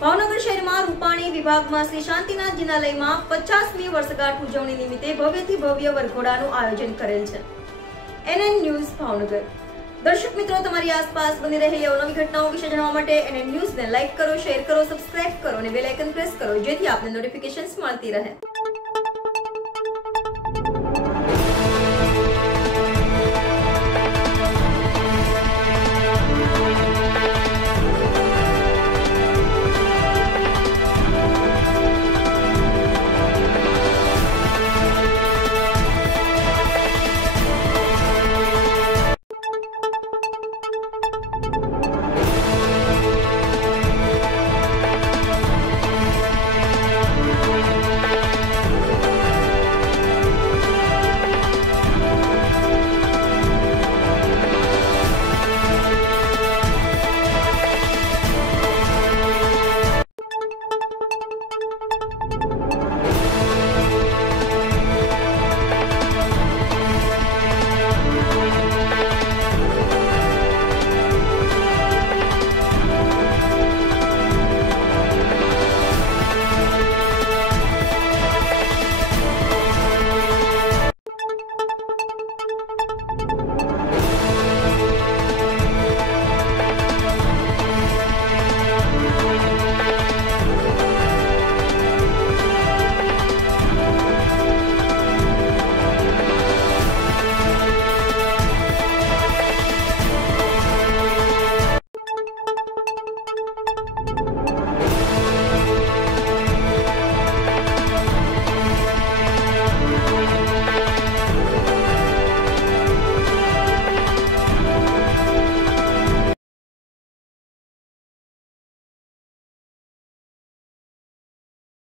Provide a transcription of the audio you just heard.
ભાવનગર શહેરમાં રૂપાણી વિભાગમાં શ્રી શાંતિનાથ જિનાલયમાં 50મી વર્ષગાંઠ ઉજવણી નિમિત્તે ભવ્યથી ભવ્ય વરઘોડાનું આયોજન કરેલ છે। NN news Bhavnagar. દર્શક મિત્રો, તમારી આસપાસ બની રહેલી અવનવી ઘટનાઓ વિશે જાણવા માટે NN ન્યૂઝને લાઈક કરો, શેર કરો, સબસ્ક્રાઇબ કરો અને બેલ આઇકન પ્રેસ કરો, જેથી આપને નોટિફિકેશન્સ મળતી રહે।